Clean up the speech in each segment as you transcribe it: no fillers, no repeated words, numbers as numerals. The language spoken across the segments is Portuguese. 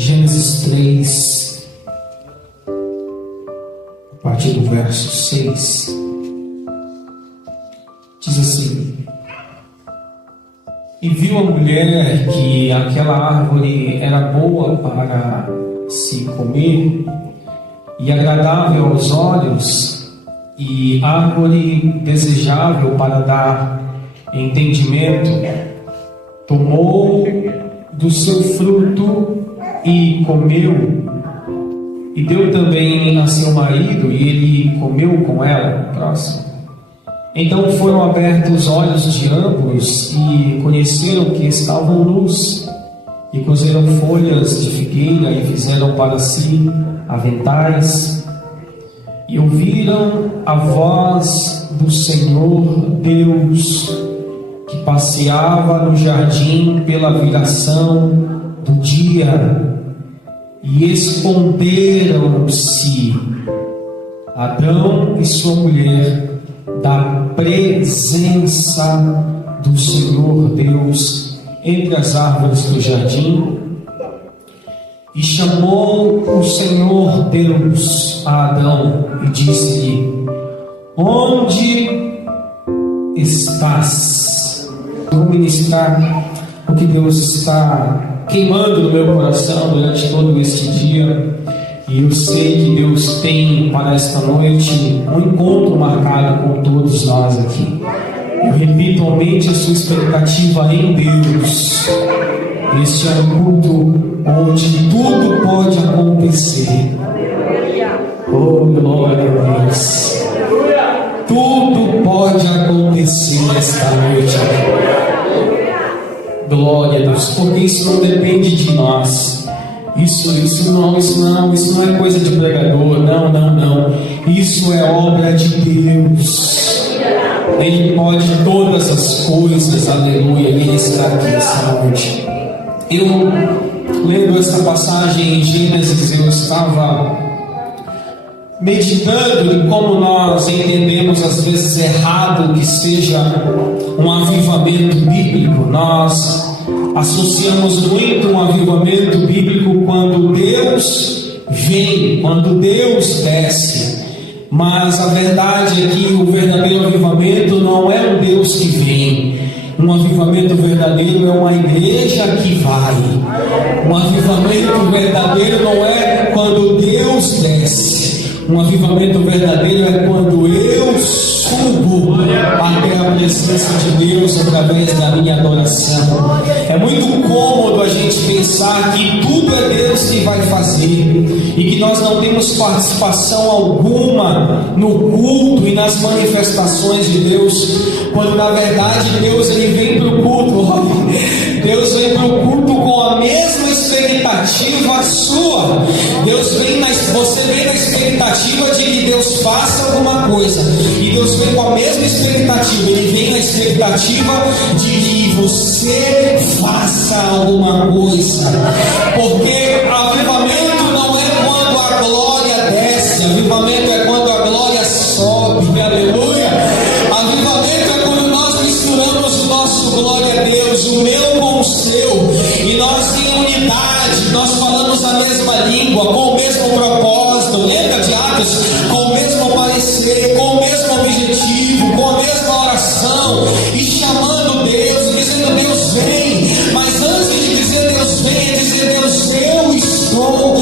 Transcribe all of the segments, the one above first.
Gênesis 3, a partir do verso 6, diz assim: E viu a mulher que aquela árvore era boa para se comer e agradável aos olhos, e árvore desejável para dar entendimento. Tomou do seu fruto e comeu, e deu também a seu marido, e ele comeu com ela. Próximo. Então foram abertos os olhos de ambos, e conheceram que estavam nus, e cozeram folhas de figueira, e fizeram para si aventais, e ouviram a voz do Senhor Deus, que passeava no jardim pela viração do dia, e esconderam-se Adão e sua mulher da presença do Senhor Deus entre as árvores do jardim. E chamou o Senhor Deus a Adão e disse-lhe: Onde estás? Vou ministrar o que Deus está queimando no meu coração durante todo este dia, e eu sei que Deus tem para esta noite um encontro marcado com todos nós aqui. Eu repito, aumente a sua expectativa em Deus. Este é um culto onde tudo pode acontecer. Oh, glória a Deus! Tudo pode acontecer esta noite. Glória a Deus, porque isso não depende de nós. Isso não é coisa de pregador. Não. Isso é obra de Deus. Ele pode todas as coisas. Aleluia. Ele está aqui esta noite. Eu, lendo esta passagem em Gênesis, eu estava meditando em como nós entendemos às vezes errado que seja um avivamento bíblico. Nós associamos muito um avivamento bíblico quando Deus vem, quando Deus desce. Mas a verdade é que o verdadeiro avivamento não é um Deus que vem. Um avivamento verdadeiro é uma igreja que vai. Um avivamento verdadeiro não é quando Deus desce. Um avivamento verdadeiro é quando eu subo até a presença de Deus através da minha adoração. É muito cômodo a gente pensar que tudo é Deus que vai fazer e que nós não temos participação alguma no culto e nas manifestações de Deus, quando na verdade Deus ele vem para o culto. Deus vem para o culto com a mesma expectativa sua. Você vem na expectativa de que Deus faça alguma coisa, e Deus vem com a mesma expectativa. Ele vem na expectativa de que você faça alguma coisa, porque avivamento não é quando a glória desce, avivamento é quando a glória sobe. Aleluia. Avivamento é quando nós misturamos o nosso glória a Deus, o meu com o seu, e nós em unidade, nós falamos a mesma língua, com o mesmo propósito. Lembra de Atos? Com o mesmo parecer, com o mesmo objetivo, com a mesma oração, e chamando Deus, dizendo: Deus vem. Mas antes de dizer Deus vem, é dizer: Deus, eu estou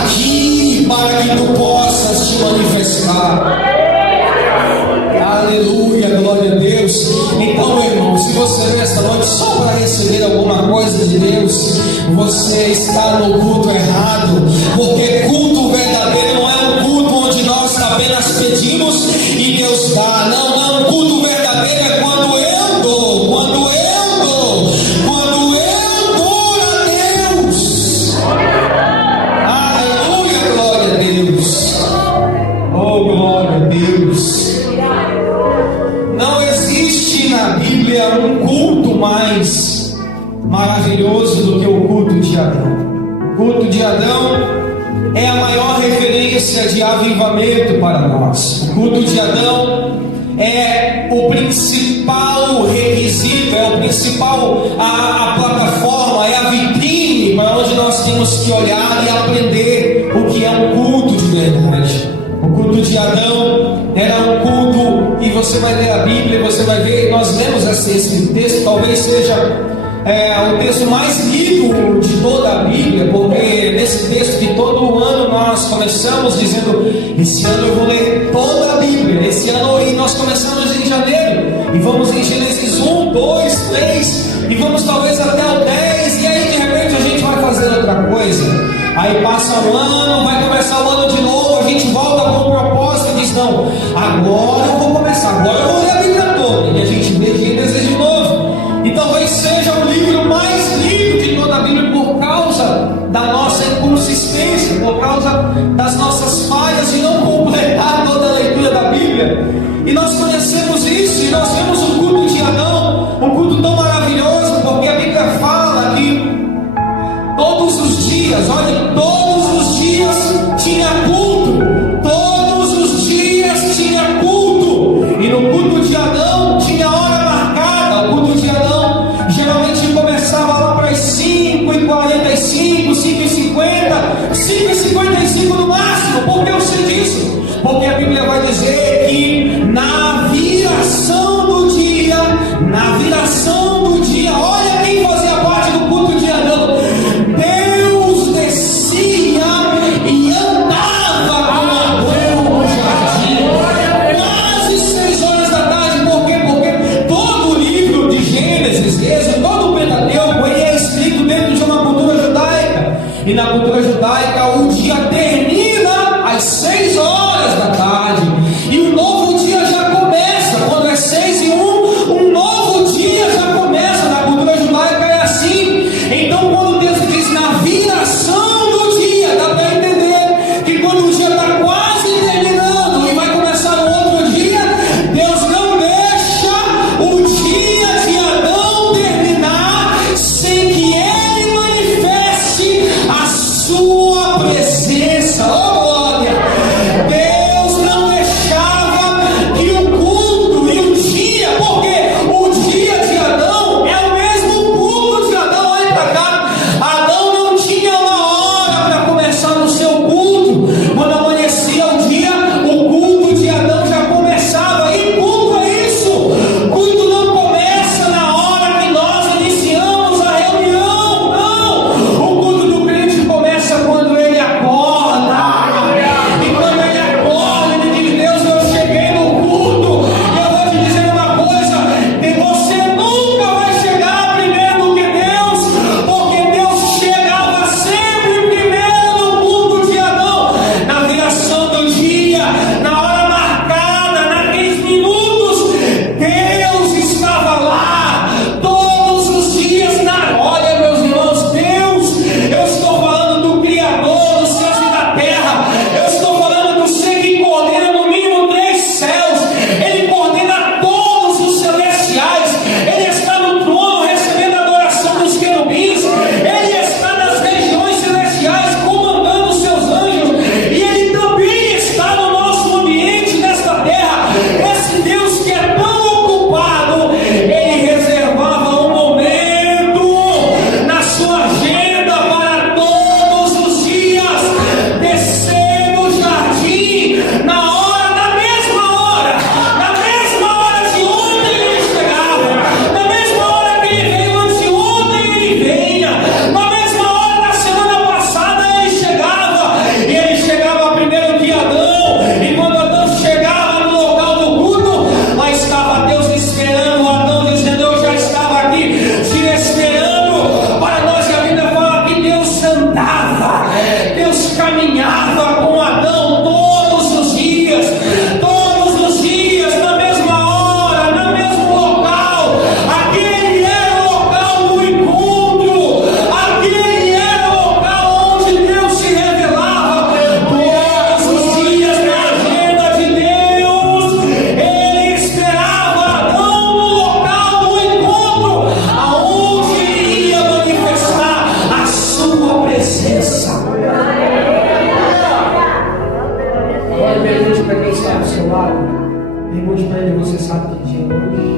aqui para que tu possas te manifestar. Aleluia, glória a Deus. Então, meu irmão, se você veio esta noite só para receber alguma coisa de Deus, você está no culto errado, porque culto verdadeiro não é um culto onde nós apenas pedimos e Deus dá. Não, culto verdadeiro é quando eu dou, a Deus. Aleluia, glória a Deus. Oh, glória a Deus. Não existe na Bíblia um culto mais maravilhoso do que o culto de Adão. O culto de Adão é a maior referência de avivamento para nós. O culto de Adão é o principal requisito, é o principal, a plataforma, é a vitrine e para onde nós temos que olhar e aprender o que é um culto de verdade. O culto de Adão era um culto, e você vai ler a Bíblia e você vai ver, nós lemos esse texto, talvez seja o texto mais lido de toda a Bíblia, porque nesse texto que todo ano nós começamos dizendo, esse ano eu vou ler toda a Bíblia, esse ano, e nós começamos em janeiro, e vamos em Gênesis 1, 2, 3, e vamos talvez até o 10, e aí de repente a gente vai fazer outra coisa, aí passa um ano, vai começar o ano de novo, a gente volta com um propósito e diz, não, agora eu vou começar, agora eu vou ler a Bíblia toda, e a gente lê Gênesis de novo. E talvez seja o livro mais lido de toda a Bíblia por causa da nossa inconsistência, por causa das nossas falhas de não completar toda a leitura da Bíblia. E nós conhecemos isso, e nós vemos o culto de Adão, um culto tão maravilhoso, porque a Bíblia fala que todos os dias, olha, todos os dias tinha culto, todos os dias tinha culto, e no culto de Adão tinha hora marcada. O culto de Adão geralmente começava lá para as 5h45, 5h50, 5h55 no máximo. Por que eu sei disso? Porque a Bíblia vai dizer que na viração do dia, olha quem fazia parte do culto de Adão. Deus descia e andava com Adão no jardim, quase 6 horas da tarde. Por quê? Porque todo o livro de Gênesis, Êxodo, todo o Pentateuco, ele é escrito dentro de uma cultura judaica, e na cultura judaica o dia termina às 6 horas da tarde, e o novo dia já começa quando é 6h01, um novo dia já começa. Na cultura judaica é assim. Então quando Deus diz na viração do dia, dá para entender que quando o dia está quase terminando e vai começar um outro dia, Deus não deixa o dia de Adão terminar sem que ele manifeste a sua presença. Oh glória! Deus não deixava que o culto e o dia, porque o dia de Adão é o mesmo culto de Adão. Olha para cá, Adão não tinha uma hora para começar o seu culto. Quando amanhecia o dia, o culto de Adão já começava. E culto é isso. Culto não começa na hora que nós iniciamos a reunião, não. O culto do crente começa quando ele acorda. E quando ele acorda, ele diz, Deus, eu cheguei no culto. E eu vou te dizer uma coisa, que você nunca vai chegar primeiro do que Deus, porque Deus chegava sempre primeiro no culto de Adão. Na viração do dia, na hora marcada, naqueles minutos, Deus estava lá todos os dias. Olha, meus irmãos, Deus, eu estou falando do Criador dos céus e da terra, eu estou falando do ser que coordena no mínimo 3 céus, ele coordena todos os celestiais, ele está no trono recebendo a adoração dos querubins, ele está nas regiões celestiais comandando os seus anjos, e ele também está no nosso ambiente nesta terra. Esse Deus que é tão ocupado, ele reservava um momento na sua agenda para todos os dias descer no jardim na mesma hora de ontem ele chegava, na mesma hora que ele veio anteontem ele venha, na mesma hora da semana passada ele chegava, e ele chegava primeiro que Adão. E quando Adão chegava no local do culto, lá estava Deus esperando Adão, dizendo, eu já estava aqui te esperando. Para nós a Bíblia fala que Deus andava, Deus caminhava com Adão todos os dias, na mesma hora, no mesmo local. Aquele era o local do encontro, aquele era o local onde Deus se revelava. Todos os dias na agenda de Deus, ele esperava Adão no local do encontro, aonde ele ia manifestar a sua presença. Agora pergunte para quem está ao seu lado, pergunte para ele, você sabe que dia é hoje?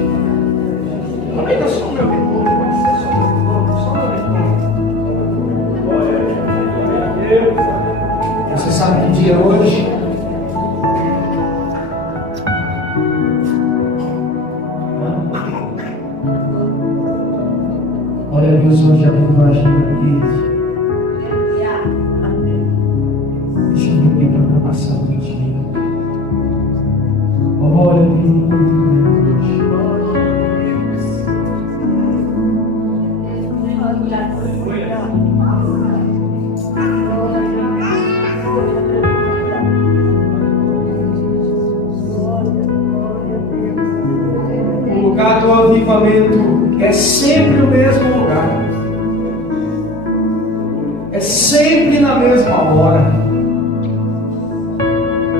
Aumenta só o meu retorno, pode ser só o meu retorno, só o meu retorno. Você sabe que dia é hoje? Olha, Deus hoje abriu a agenda dele. Deixa eu ver a programação do dia. Olha, eu tenho muito grande hoje. O lugar do avivamento é sempre o mesmo lugar, é sempre na mesma hora,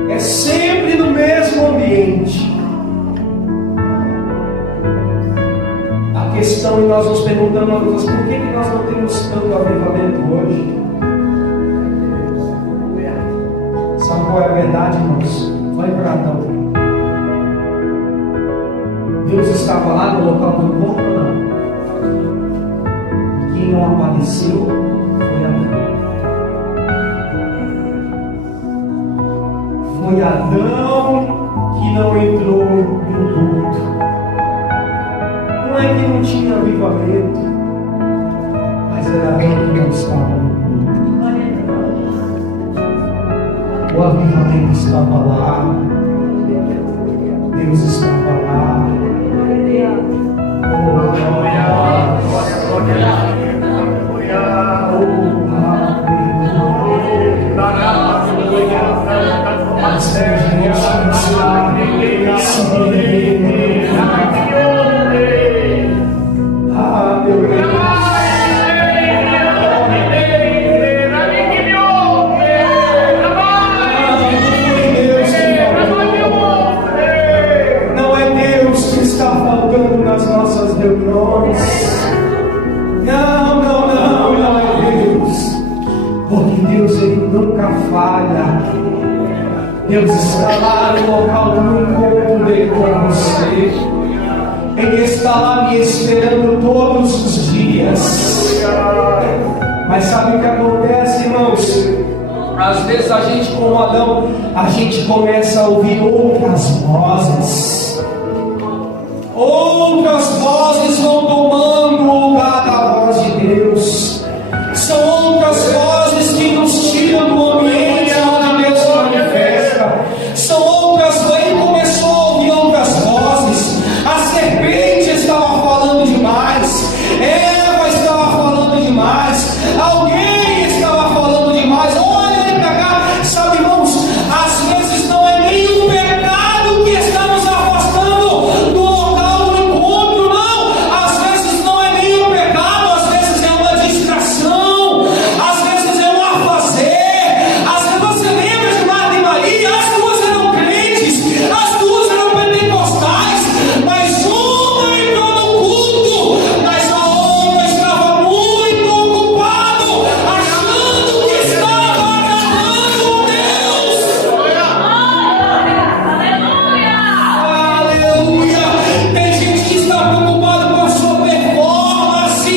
é sempre no mesmo ambiente. A questão, e nós nos perguntamos, por que nós não temos tanto avivamento hoje? Sabe qual é a verdade, irmãos? Vai para Adão. Deus estava lá no local do encontro, não. Quem não apareceu foi Adão. Foi Adão que não entrou no culto. Não é que não tinha avivamento, mas era Adão que não estava no culto. O avivamento estava lá. Deus estava lá. Nas nossas reuniões, não é Deus, porque Deus ele nunca falha. Deus está lá no local do encontro dele com você. Ele está lá me esperando todos os dias. Mas sabe o que acontece, irmãos? Às vezes a gente, como Adão, a gente começa a ouvir outras vozes. Outras vozes vão tomando o lugar da voz de Deus. São outras vozes que nos tiram do ambiente onde Deus se manifesta. São outras vozes. Ele começou a ouvir outras vozes. A serpente estava falando demais. Eva estava falando demais. Alguém estava falando demais. Olha para cá. Sabe, irmãos, às vezes não é nem o pecado que está nos afastando do local do encontro, não. Às vezes não é nem o pecado, às vezes é uma distração, às vezes é um afazer. Às vezes você lembra de Marta e Maria, as duas eram crentes, as duas eram pentecostais, mas uma entrou no culto, mas a outra estava muito ocupada, achando que estava agradando a Deus. Aleluia! Tem gente que está preocupada com a sua performance.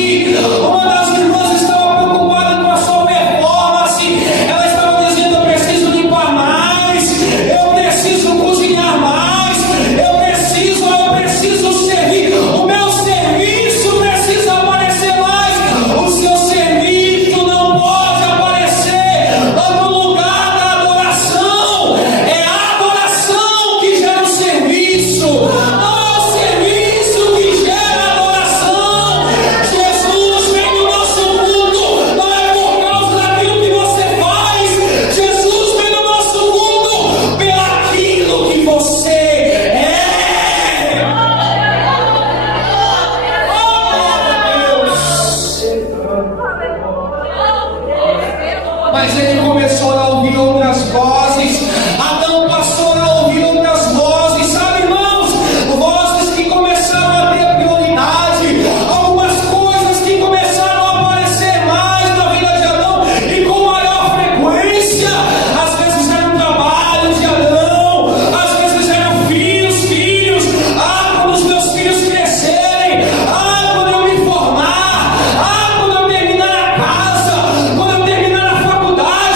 Uma das irmãs estava preocupada com a sua performance. Ela estava dizendo: eu preciso limpar mais, eu preciso cozinhar mais, eu preciso servir. O meu serviço precisa aparecer mais. O seu serviço não pode aparecer no lugar da adoração. É a adoração que gera o serviço, não é o serviço que gera a adoração. Jesus vem no nosso mundo, não é por causa daquilo que você faz. Jesus vem no nosso mundo pelaquilo que você é. Mas ele começou a ouvir outras vozes. Adão passou a ouvir outras vozes. Sabe, irmãos? Vozes que começaram a ter prioridade. Algumas coisas que começaram a aparecer mais na vida de Adão e com maior frequência. Às vezes era um trabalho de Adão, às vezes eram filhos. Quando os meus filhos crescerem, quando eu me formar, quando eu terminar a casa, quando eu terminar a faculdade.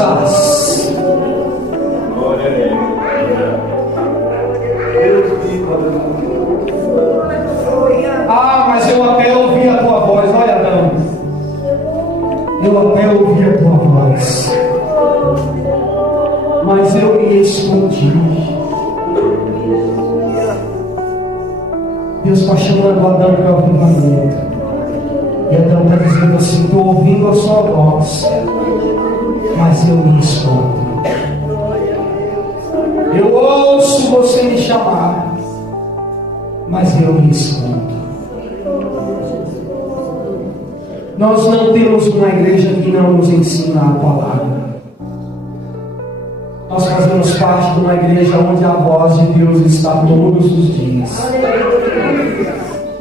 estás? Ah, mas eu até ouvi a tua voz. Olha, Adão, eu até ouvi a tua voz, mas eu me escondi. Deus está chamando Adão para o avivamento. E Adão está dizendo assim: estou ouvindo a sua voz, mas eu me escondo. Eu ouço você me chamar, mas eu me escondo. Nós não temos uma igreja que não nos ensina a palavra. Nós fazemos parte de uma igreja onde a voz de Deus está todos os dias.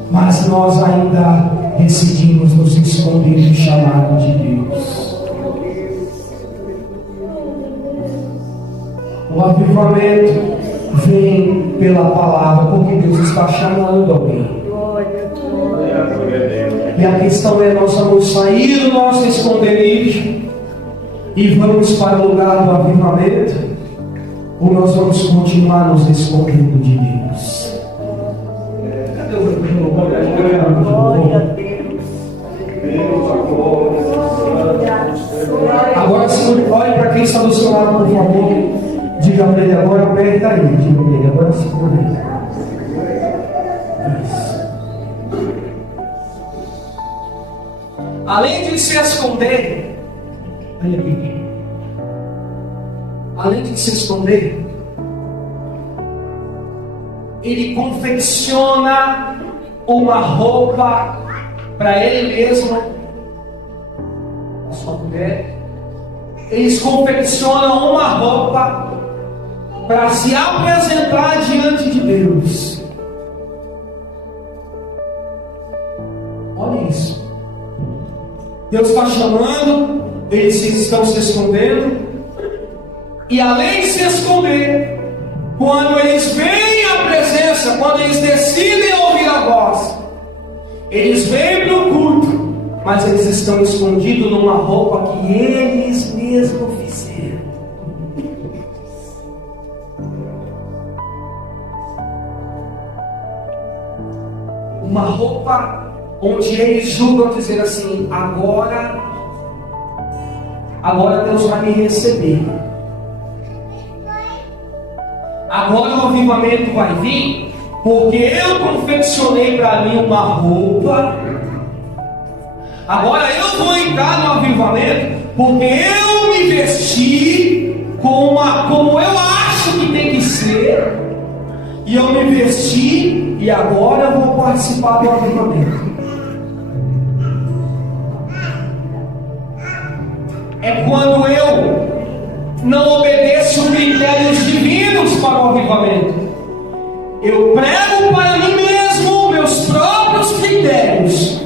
Mas nós ainda decidimos nos esconder do chamado de Deus. O avivamento vem pela palavra, porque Deus está chamando alguém. E a questão é: nós vamos sair do nosso esconderijo e vamos para o lugar do avivamento, ou nós vamos continuar nos escondendo de Deus? Cadê o agora, Senhor, olhe para quem está do seu lado, por favor. Diga para ele agora: aperta aí. Diga para ele agora: segura aí. Além de se esconder, além de se esconder, ele confecciona uma roupa para ele mesmo, a sua mulher. Eles confeccionam uma roupa para se apresentar diante de Deus. Olha isso. Deus está chamando, eles estão se escondendo, e além de se esconder, quando eles veem a presença, quando eles decidem ouvir a voz, eles vêm para o culto, mas eles estão escondidos numa roupa que eles mesmos fizeram. Uma roupa onde eles julgam dizer assim: agora Deus vai me receber, agora o avivamento vai vir, porque eu confeccionei para mim uma roupa, agora eu vou entrar no avivamento, porque eu me vesti como eu acho que tem que ser, e eu me vesti, e agora eu vou participar do avivamento. É quando eu não obedeço critérios divinos para o avivamento. Eu prego para mim mesmo meus próprios critérios.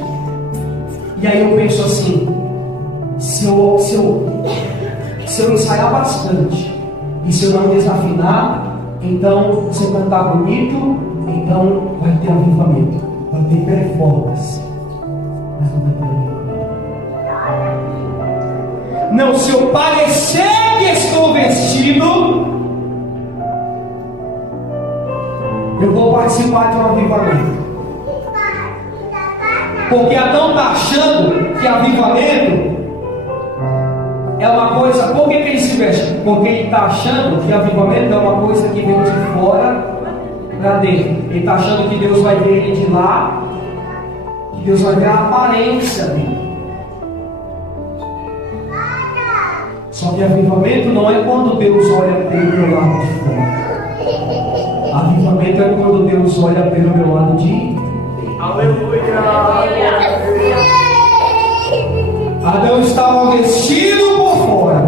E aí eu penso assim: se eu ensaiar bastante, e se eu não desafinar, então se eu cantar bonito, então vai ter avivamento, vai ter performance, mas não vai ter avivamento. Não, se eu parecer que estou vestido, eu vou participar de um avivamento. Porque Adão está achando que avivamento é uma coisa. Por que ele se veste? Porque ele está achando que avivamento é uma coisa que vem de fora para dentro. Ele está achando que Deus vai ver ele de lá, que Deus vai ver a aparência dele. Só que avivamento não é quando Deus olha pelo meu lado de fora. Avivamento é quando Deus olha pelo meu lado de dentro. Aleluia! Adão estava vestido por fora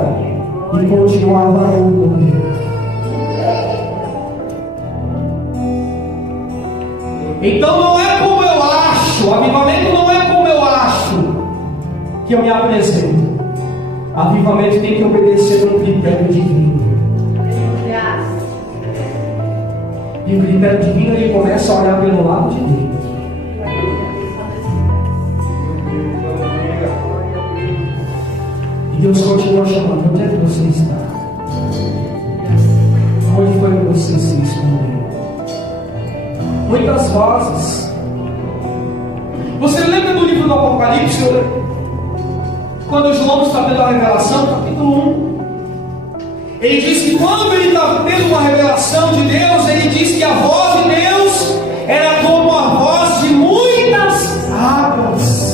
e continuava nu por dentro. Então não é como eu acho, avivamento não é como eu acho que eu me apresento. Avivamento tem que obedecer um critério divino. E o critério divino, ele começa a olhar pelo lado de Deus. E Deus continua chamando: onde é que você está? Onde foi que você se escondeu? Muitas vozes. Você lembra do livro do Apocalipse? Quando João está tendo a revelação, capítulo 1. Ele diz que quando ele está tendo uma revelação de Deus, ele diz que a voz de Deus era como a voz de muitas águas.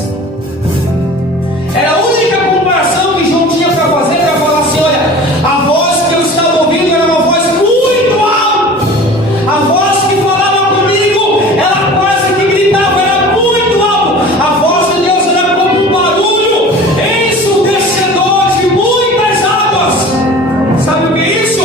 Era a única comparação que João tinha para fazer, para falar assim: olha, a voz que eu estava ouvindo era uma voz muito alta. A voz que falava comigo, ela quase que gritava, era muito alta. A voz de Deus era como um barulho ensurdecedor de muitas águas. Sabe o que é isso?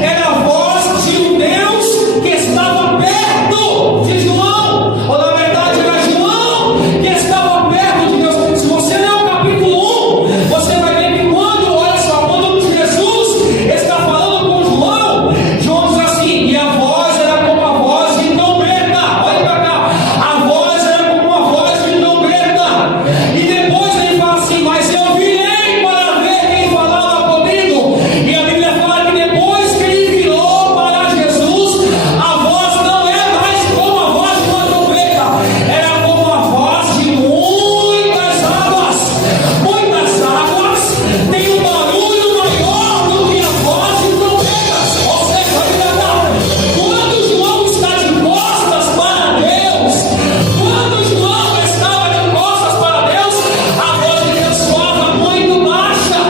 Era a voz de um Deus que estava perto de João, ou na verdade era João que estava perto de Deus. Se você ler o capítulo 1, você vai ver que quando, olha só, quando Jesus está falando com João, João diz assim: e a voz era como a voz de trombeta. Olha para cá, a voz era como a voz de trombeta. E depois ele fala assim: mas eu virei para ver quem falava comigo. E a Bíblia fala que depois que ele virou para Jesus, a voz não é mais como a voz de uma trombeta, era como a voz de muitas águas. Muitas águas têm um barulho maior do que a voz de trombetas. Ou seja, a Bíblia fala, quando João está de costas para Deus, quando João estava de costas para Deus, a voz de Deus soava muito baixa,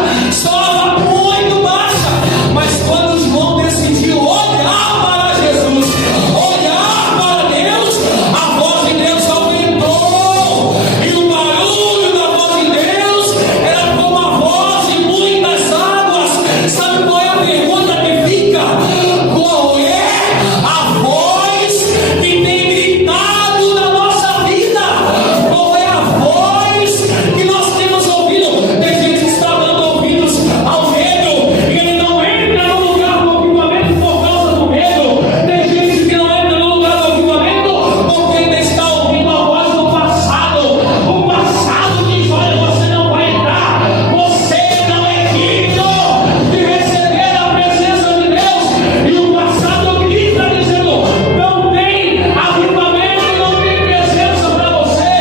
mas quando João decidiu olhar para Jesus, olhar para Deus, a voz de Deus aumentou, e o barulho da voz de Deus era como a voz de muitas águas. Sabe qual é a pergunta que fica? Qual é a voz que tem gritado na nossa vida? Qual é a voz que nós temos ouvido? Tem gente que está dando ouvidos ao medo, e ele não entra no lugar do avivamento por causa do medo. Tem gente que não entra no lugar do avivamento porque ainda está ouvindo a voz do passado. O passado diz: olha, você não vai entrar, você não é digno de receber a presença de Deus. E o passado grita dizendo: não tem avivamento, não tem presença para você.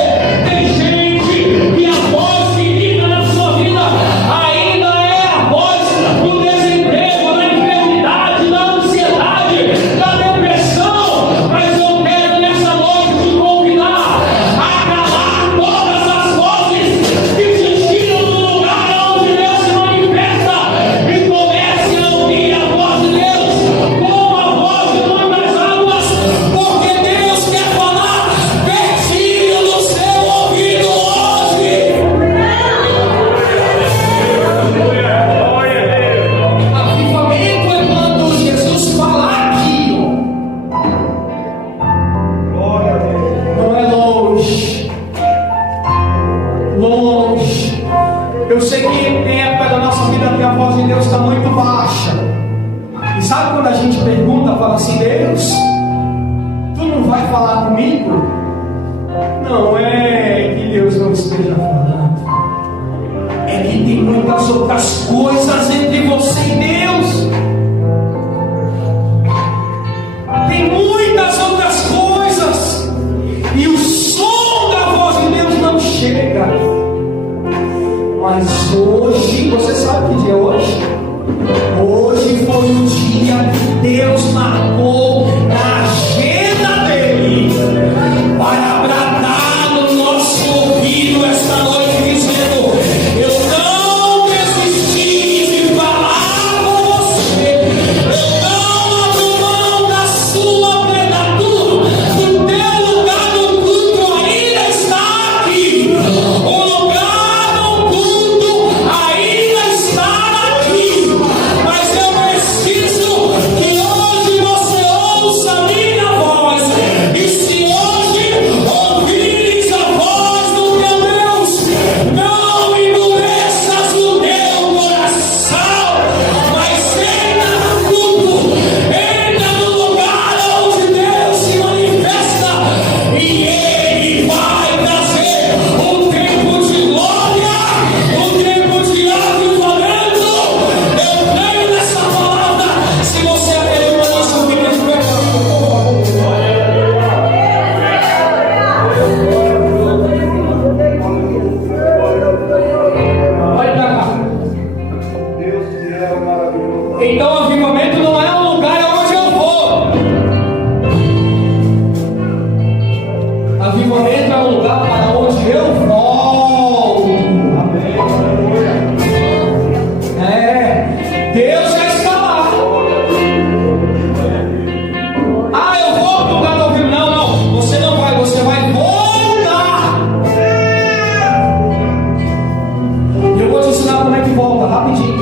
Tem gente que a voz que grita na sua vida ainda é a voz do desemprego, da enfermidade, da ansiedade, da depressão. Mas eu quero nessa noite te convidar a calar todas as vozes que te tiram do lugar onde Deus se manifesta, e comece a ouvir a voz de Deus como a voz de muitas águas, porque Deus quer falar pertinho do seu ouvido hoje. Avivamento é quando Jesus fala aqui, não é longe. Longe. Eu sei que tem época da nossa vida que a voz de Deus está muito baixa. E sabe quando a gente pergunta, fala assim: Deus, tu não vai falar comigo? Não é que Deus não esteja falando, é que tem muitas outras coisas entre você e Deus. Tem muitas outras coisas, e o som da voz de Deus não chega. Mas hoje, você sabe que dia é hoje? Hoje foi o dia que Deus marcou na agenda dele para bradar no nosso ouvido esta noite, dizendo: eu não desisti de falar com você, eu não abro mão da sua plenatura, o teu lugar no culto ainda está aqui, o lugar no culto ainda está aqui, mas eu preciso que hoje você ouça a minha voz, e se hoje casamento volta, rapidinho.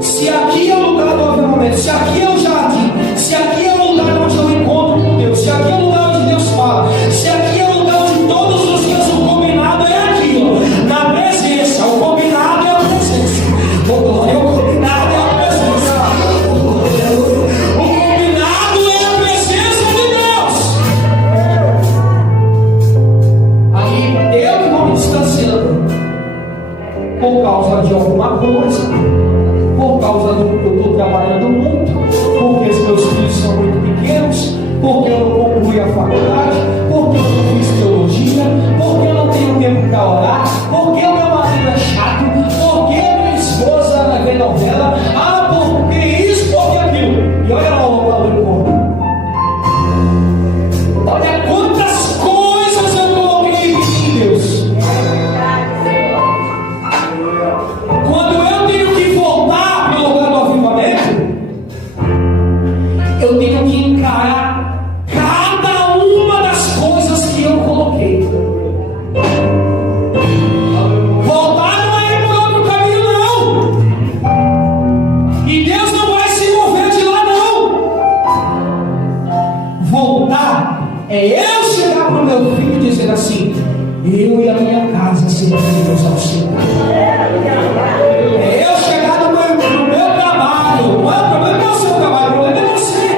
Se aqui é o lugar do avivamento, se aqui é o jardim, se aqui é o lugar onde eu encontro com Deus, se aqui é o lugar onde Deus fala, se aqui é o lugar onde todos os dias o combinado é aqui, ó, na presença, o combinado é a presença. O combinado é a presença. O combinado é a presença de Deus. Aí eu que vou me distanciando por causa de alguma coisa, por causa do que eu estou trabalhando muito, porque os meus filhos são muito pequenos, porque eu não concluí a faculdade, porque eu não fiz teologia, porque eu não tenho tempo para orar, porque o meu marido é chato, porque minha esposa vê novela, porque isso, porque aquilo. E olha lá o valor do corpo. Olha quantas coisas eu coloquei em Deus. Quando eu tenho que voltar para o lugar do avivamento, eu tenho que encarar cada uma das coisas que eu coloquei. Voltar não é ir por outro caminho, não. E Deus não vai se mover de lá, não. Voltar é eu chegar para o meu filho e dizer assim: eu e a minha casa serviremos ao Senhor. É eu chegar no meu trabalho. O problema não é o seu trabalho, o problema é você.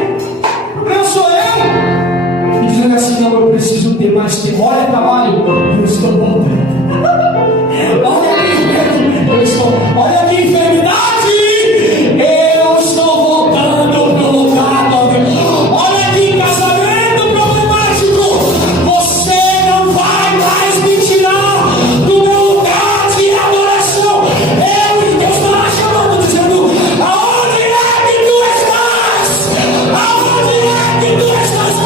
O problema sou eu. E dizer assim: não, eu preciso ter mais tempo. Olha, trabalho, eu estou voltando. Olha que enfermidade, eu estou voltando para o lugar do avivamento. Olha que casamento problemático, você não vai mais me tirar do meu lugar de adoração. Eu e Deus está chamando, dizendo: aonde é que tu estás? Aonde é que tu estás?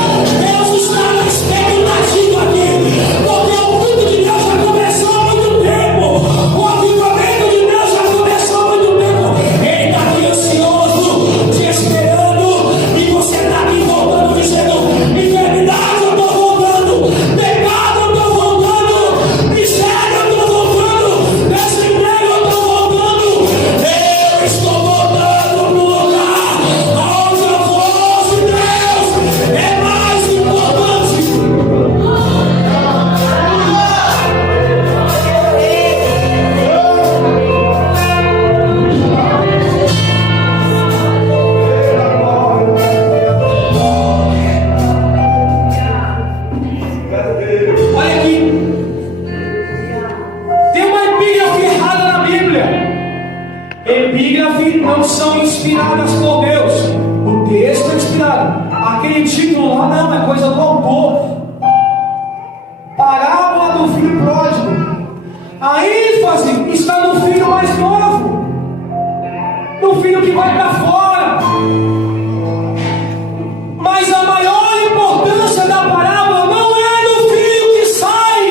Deus está na expectativa aqui, porque o culto de Deus já começou há muito tempo. O avivamento de Deus já começou há muito tempo. Ele está aqui ansioso, te esperando, e você está aqui voltando, dizendo: enfermidade, eu estou voltando, pecado, eu estou voltando, miséria, eu estou voltando, desemprego, eu estou voltando. Eu estou voltando para o lugar onde a voz de Deus é mais importante. Olha aqui, tem uma epígrafe errada na Bíblia. Epígrafe não são inspiradas por Deus. O texto é inspirado. Aquele título lá não, é coisa do autor. Parábola do filho pródigo. A ênfase está no filho mais novo, no filho que vai para fora. Mas a maior importância da parábola não é no filho que sai.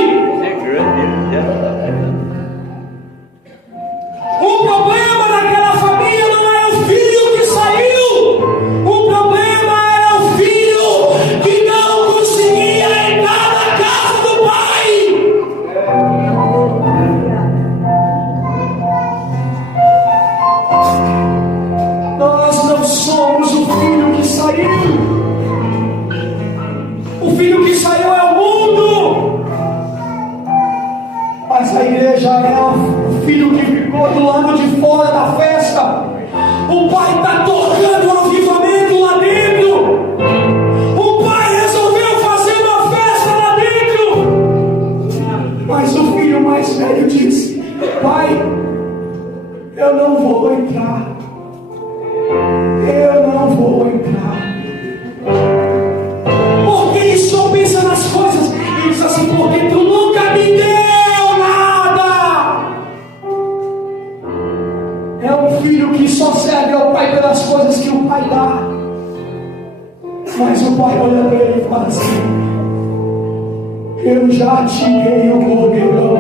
O problema naquela família não era o filho que saiu. O problema era o filho que não conseguia entrar na casa do pai. Nós não somos o filho que saiu. O filho que saiu é o mundo. Mas a igreja é o filho que ficou do lado de fora da festa. O pai está tocando um avivamento lá dentro. O pai resolveu fazer uma festa lá dentro. Mas o filho mais velho disse: pai, eu não vou entrar. Eu não vou entrar. Porque ele só pensa nas coisas. Ele diz assim: porque tu nunca me deu nada. É um filho que só serve ao pai pelas coisas que o pai dá. Mas o pai olha para ele e fala assim: eu já te dei o cordeirão